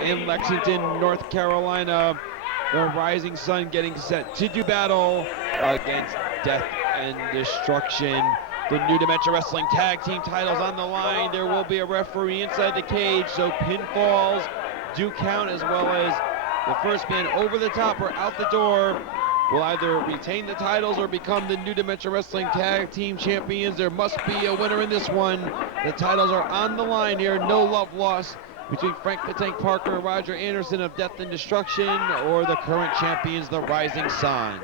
in Lexington, North Carolina. The Rising Sun getting set to do battle against Death and Destruction. The New Dimension Wrestling Tag Team titles on the line. There will be a referee inside the cage, so pinfalls do count, as well as the first man over the top or out the door will either retain the titles or become the New Dimension Wrestling Tag Team Champions. There must be a winner in this one. The titles are on the line here. No love lost between Frank the Tank Parker and Roger Anderson of Death and Destruction, or the current champions, the Rising Sun.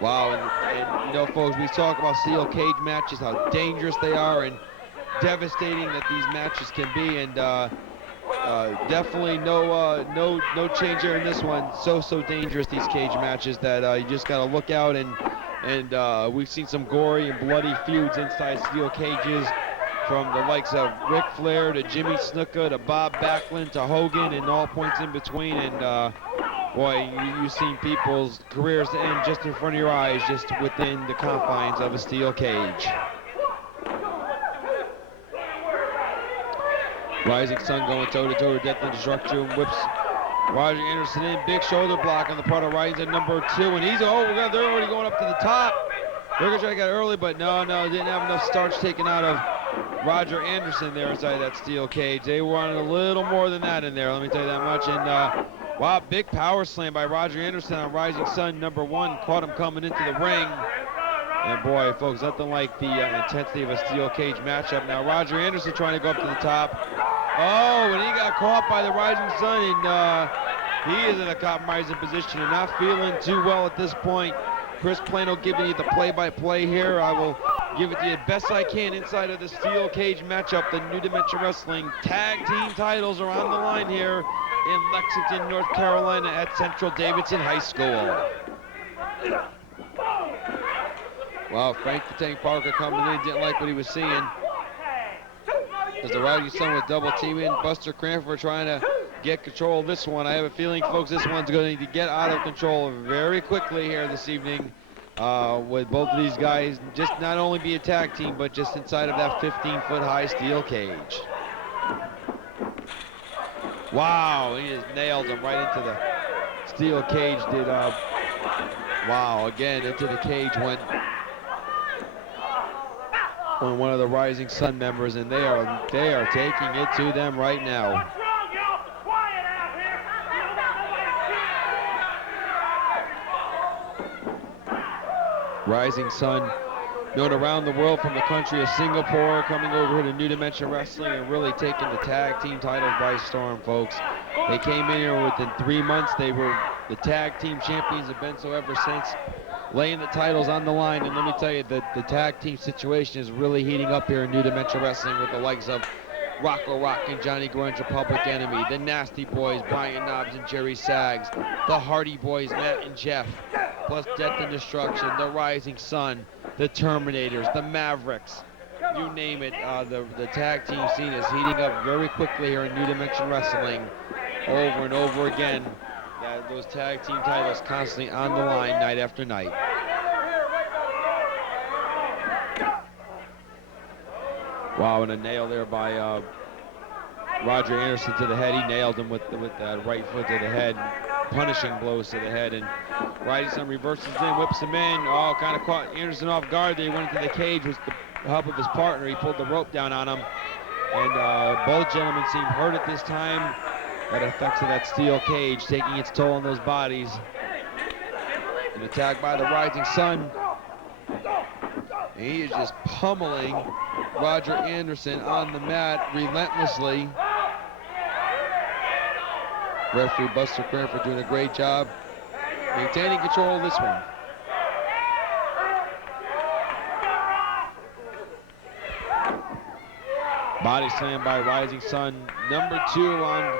Wow, and you know, folks, we talk about steel cage matches, how dangerous they are and devastating that these matches can be, and definitely no change here in this one. So dangerous, these cage matches, that you just gotta look out, and we've seen some gory and bloody feuds inside steel cages, from the likes of Ric Flair to Jimmy Snuka to Bob Backlund to Hogan and all points in between, and boy, you've seen people's careers end just in front of your eyes, just within the confines of a steel cage. Rising Sun going toe-to-toe to Death and Destruction, whips Roger Anderson in, big shoulder block on the part of Rising number 2, and they're already going up to the top. They're gonna try to get early, but no, didn't have enough starch taken out of Roger Anderson there inside that steel cage. They wanted a little more than that in there, let me tell you that much. And wow, big power slam by Roger Anderson on Rising Sun number 1, caught him coming into the ring. And boy, folks, nothing like the intensity of a steel cage matchup. Now Roger Anderson trying to go up to the top. Oh, and he got caught by the Rising Sun, and he is in a compromising position and not feeling too well at this point. Chris Plano giving you the play-by-play here. I will give it to you best I can inside of the steel cage matchup. The New Dimension Wrestling Tag Team titles are on the line here in Lexington, North Carolina at Central Davidson High School. Wow, Frank the Tank Parker coming in, didn't like what he was seeing. As the Rising Sun was double teaming, Buster Cranford trying to get control of this one. I have a feeling, folks, this one's going to get out of control very quickly here this evening, with both of these guys just not only be a tag team, but just inside of that 15-foot high steel cage. Wow, he just nailed him right into the steel cage. Wow, again, into the cage went one of the Rising Sun members, and they are taking it to them right now. Rising Sun, known around the world from the country of Singapore, coming over here to New Dimension Wrestling and really taking the tag team titles by storm, folks. They came in here within 3 months. They were the tag team champions, have been so ever since, laying the titles on the line. And let me tell you, the tag team situation is really heating up here in New Dimension Wrestling, with the likes of Rocco Rock and Johnny Grunge, Public Enemy, the Nasty Boys, Brian Knobbs and Jerry Sags, the Hardy Boys, Matt and Jeff, plus Death and Destruction, the Rising Sun, the Terminators, the Mavericks, you name it. The tag team scene is heating up very quickly here in New Dimension Wrestling, over and over again. Those tag team titles constantly on the line night after night. Wow, and a nail there by Roger Anderson to the head. He nailed him with that right foot to the head, punishing blows to the head. And Rising Sun reverses in, whips him in. Oh, kind of caught Anderson off guard there. He went into the cage with the help of his partner. He pulled the rope down on him. And both gentlemen seem hurt at this time. That effects of that steel cage taking its toll on those bodies. An attack by the Rising Sun. And he is just pummeling Roger Anderson on the mat relentlessly. Referee Buster Cranford doing a great job maintaining control of this one. Body slam by Rising Sun, number 2 on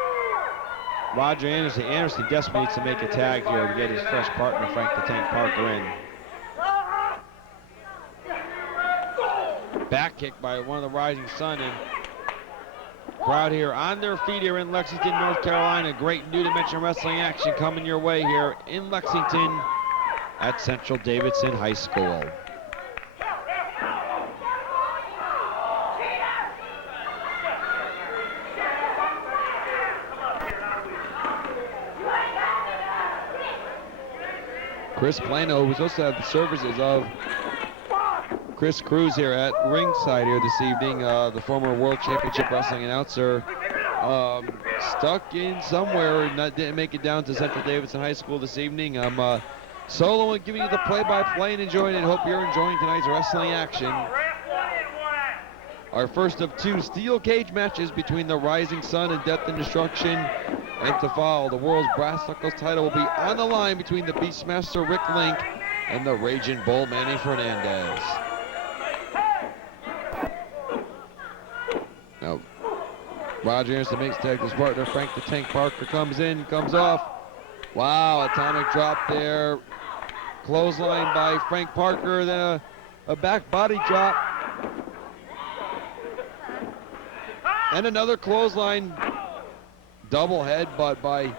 Roger Anderson. Anderson desperately needs to make a tag here to get his fresh partner, Frank the Tank Parker, in. Back kick by one of the Rising Sun, and crowd here on their feet here in Lexington, North Carolina. Great New Dimension Wrestling action coming your way here in Lexington at Central Davidson High School. Chris Plano, who's also had the services of Chris Cruz here at ringside here this evening, the former World Championship Wrestling announcer, stuck in somewhere, didn't make it down to Central Davidson High School this evening. I'm soloing, giving you the play-by-play and enjoying it. Hope you're enjoying tonight's wrestling action. Our first of two steel cage matches between the Rising Sun and Death and Destruction. And to follow, the World's Brass Knuckles title will be on the line between the Beastmaster Rick Link and the Raging Bull Manny Fernandez. Now, Roger Anderson makes tag his partner. Frank the Tank Parker comes in, comes off. Wow, atomic drop there. Clothesline by Frank Parker, then a back body drop. And another clothesline, double headbutt by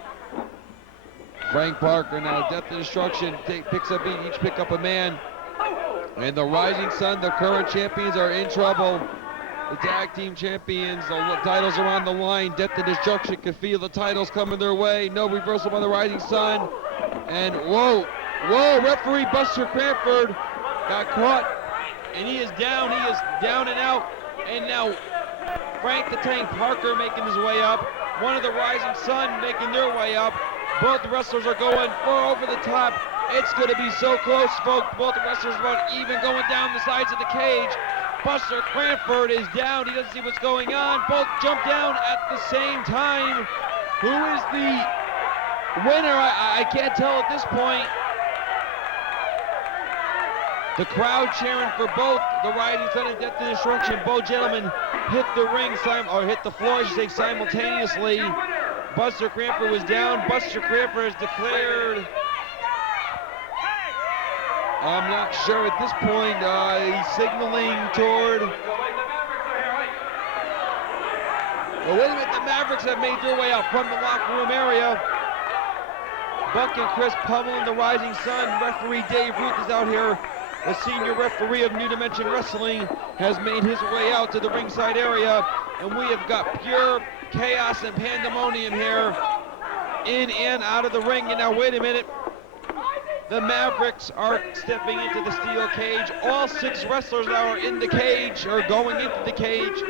Frank Parker. Now Death and Destruction picks up each pick up a man. And the Rising Sun, the current champions, are in trouble. The tag team champions, the titles are on the line. Death and Destruction can feel the titles coming their way. No reversal by the Rising Sun. And whoa, referee Buster Cranford got caught. And he is down and out. And now Frank the Tank Parker making his way up. One of the Rising Sun making their way up. Both the wrestlers are going far over the top. It's going to be so close, folks. Both the wrestlers run even going down the sides of the cage. Buster Cranford is down. He doesn't see what's going on. Both jump down at the same time. Who is the winner? I can't tell at this point. The crowd cheering for both the Rising Sun and Death and Destruction. Both gentlemen hit the ring, or hit the floor, I should say, simultaneously. Buster Cranford was down. Buster Cranford has declared, I'm not sure at this point, he's signaling toward. Oh, wait a minute, the Mavericks have made their way out from the locker room area. Buck and Chris pummeling the Rising Sun. Referee Dave Ruth is out here. The senior referee of New Dimension Wrestling has made his way out to the ringside area, and we have got pure chaos and pandemonium here in and out of the ring. And now wait a minute, the Mavericks are stepping into the steel cage. All 6 wrestlers now are in the cage, or going into the cage.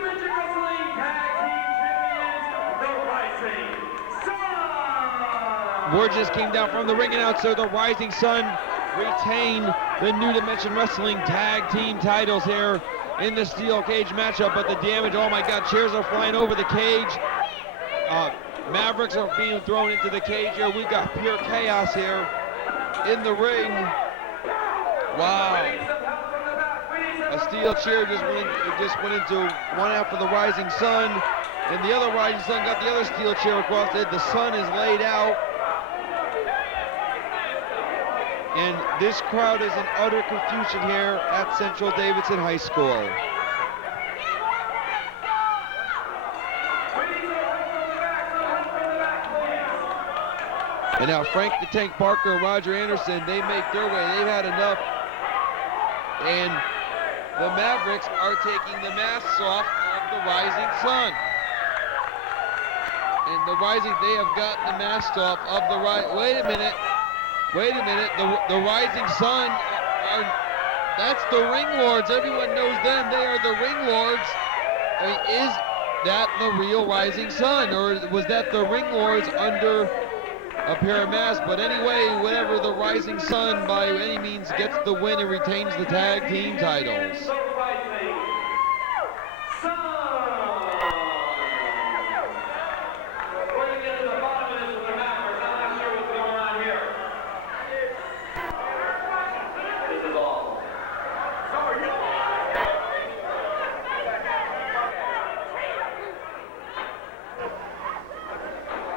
Word just came down from the ring announcer. The Rising Sun retain the New Dimension Wrestling tag team titles here in the steel cage matchup, but the damage, oh my God, chairs are flying over the cage. Mavericks are being thrown into the cage here. We've got pure chaos here in the ring. Wow. A steel chair just went into one half of the Rising Sun, and the other Rising Sun got the other steel chair across it. The Sun is laid out. And this crowd is in utter confusion here at Central Davidson High School. And now Frank the Tank Parker and Roger Anderson, they make their way. They've had enough. And the Mavericks are taking the masks off of the Rising Sun. And they have got the masks off of the Wait a minute, the Rising Sun that's the Ring Lords. Everyone knows them. They are the Ring Lords. I mean, is that the real Rising Sun, or was that the Ring Lords under a pair of masks? But anyway, whatever, the Rising Sun by any means gets the win and retains the tag team titles.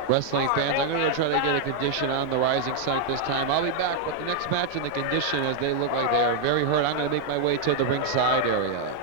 Wrestling fans, I'm going to go try to get a condition on the Rising Sun at this time. I'll be back with the next match and the condition, as they look like they are very hurt. I'm going to make my way to the ringside area.